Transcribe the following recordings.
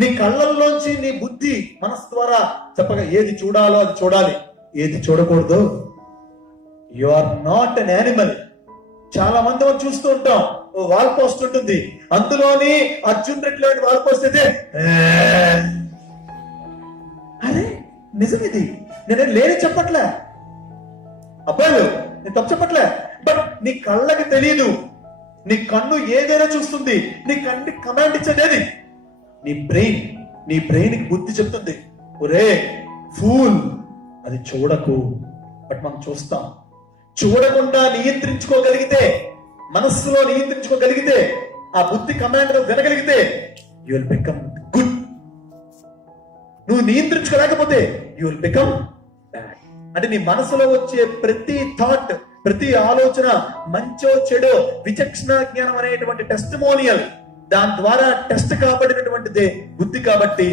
నీ కళ్ళల్లోంచి నీ బుద్ధి మనసు ద్వారా చెప్పగా ఏది చూడాలో అది చూడాలి, ఏది చూడకూడదు. You are not an animal. చాలా మంది మనం చూస్తూ ఉంటాం, వాల్ పోస్ట్ ఉంటుంది, అందులోని అర్జున్ రెడ్డి లాంటి వాల్ పోస్ట్ అయితే అరే నిజం ఇది, నేను లేని చెప్పట్లే అబ్బాయిలు, నేను తప్పు చెప్పట్లే. బట్ నీ కళ్ళకి తెలియదు, నీ కన్ను ఏదైనా చూస్తుంది, నీ కన్ను కమాండ్ ఇచ్చేది నీ బ్రెయిన్. నీ బ్రెయిన్ కి బుద్ధి చెప్తుంది, ఒరే ఫూల్ అది చూడకు. బట్ మనం చూస్తాం. చూడకుండా నియంత్రించుకోగలిగితే, మనస్సులో నియంత్రించుకోగలిగితే, ఆ బుద్ధి కమాండ్ వినగలిగితే యు విల్ బికమ్ గుడ్. నువ్వు నియంత్రించుకోలేకపోతే యు విల్ బికమ్ బ్యాడ్. అంటే నీ మనసులో వచ్చే ప్రతి థాట్, ప్రతి ఆలోచన, మంచో చెడో, విచక్షణ జ్ఞానం అనేటువంటి టెస్టిమోనియల్, దాని ద్వారా టెస్ట్ కాబడినటువంటిదే బుద్ధి. కాబట్టి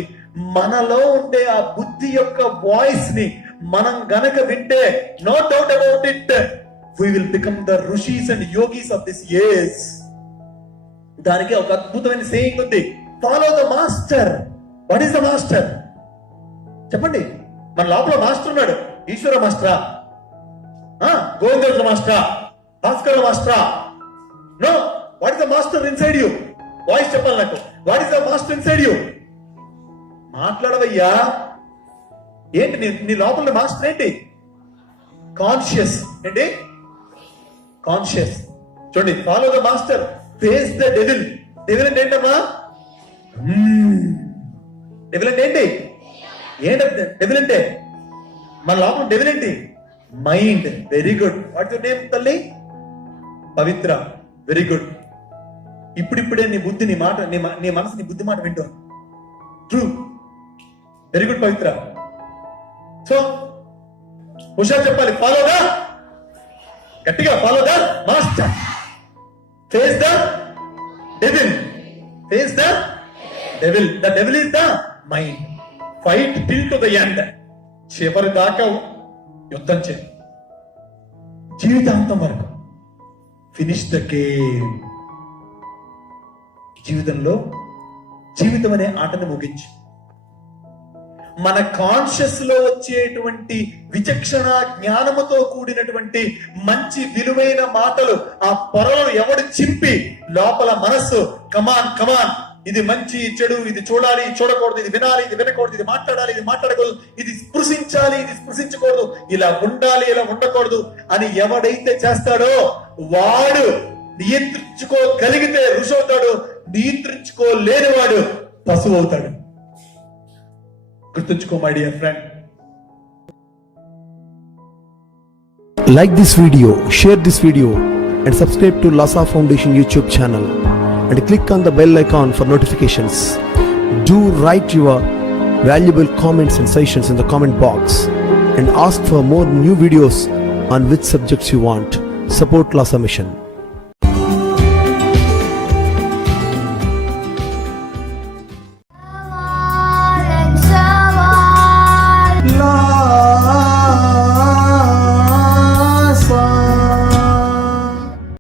మనలో ఉండే ఆ బుద్ధి యొక్క వాయిస్ ని మనం గనక వింటే, no doubt about it, we will become the rishis and yogis of this age. దానికి ఒక అద్భుతమైన సేయింగ్ ఉంది, follow the master. What is the master చెప్పండి? మన లోపల మాస్టర్ ఉన్నాడు. ఈశ్వర మాస్టరా, గోవింద మాస్టరా, భాస్కర మాస్టరా? No, what is the master inside you? Voice చెప్పాలి నాకు. What is the master inside you? మాట్లాడవయ్యా. ఏంటి నీ లోపల మాస్టర్ ఏంటి? కాన్షియస్. ఏంటి కాన్షియస్? చూడండి, follow the master, face the devil. Devil అంటే ఏంటమ్మా? డెవిల్ అంటే ఏంటి? ఏంటంటే డెవిల్ అంటే మన లోపల డెవిల్ ఏంటి? Mind. Very good. What your name తల్లి? పవిత్ర. Very good. ఇప్పుడిప్పుడే నీ బుద్ధి, నీ మాట, నీ మనసు నీ బుద్ధి మాట వింటూ. ట్రూ. వెరీ గుడ్ పవిత్ర. సో హుషారు చెప్పాలి, ఫాలో ద, గట్టిగా follow the master, face the devil, face the devil. The devil is the mind. Fight till to the end. చివరి దాకా యుద్ధం చేయి, జీవితాంతం వరకు. Finish the game. జీవితంలో జీవితం అనే ఆటను ముగించు. మన కాన్షియస్ లో వచ్చేటువంటి విచక్షణ జ్ఞానముతో కూడినటువంటి మంచి విలువైన మాటలు, ఆ పొరలు ఎవడు చింపి లోపల మనస్సు కమాన్ కమాన్, ఇది మంచి చెడు, ఇది చూడాలి చూడకూడదు, ఇది వినాలి ఇది వినకూడదు, ఇది మాట్లాడాలి ఇది మాట్లాడకూడదు, ఇది స్పృశించాలి ఇది స్పృశించకూడదు, ఇలా ఉండాలి ఇలా ఉండకూడదు అని ఎవడైతే చేస్తాడో వాడు నియంత్రించుకోగలిగితే ఋషి అవుతాడు, నియంత్రించుకోలేని వాడు పశువు అవుతాడు. గుర్తుంచుకో my dear friend. Like this video, share this video and subscribe to Lhasa Foundation YouTube channel and click on the bell icon for notifications. Do write your valuable comments and suggestions in the comment box and ask for more new videos on which subjects you want. Support Lhasa Mission.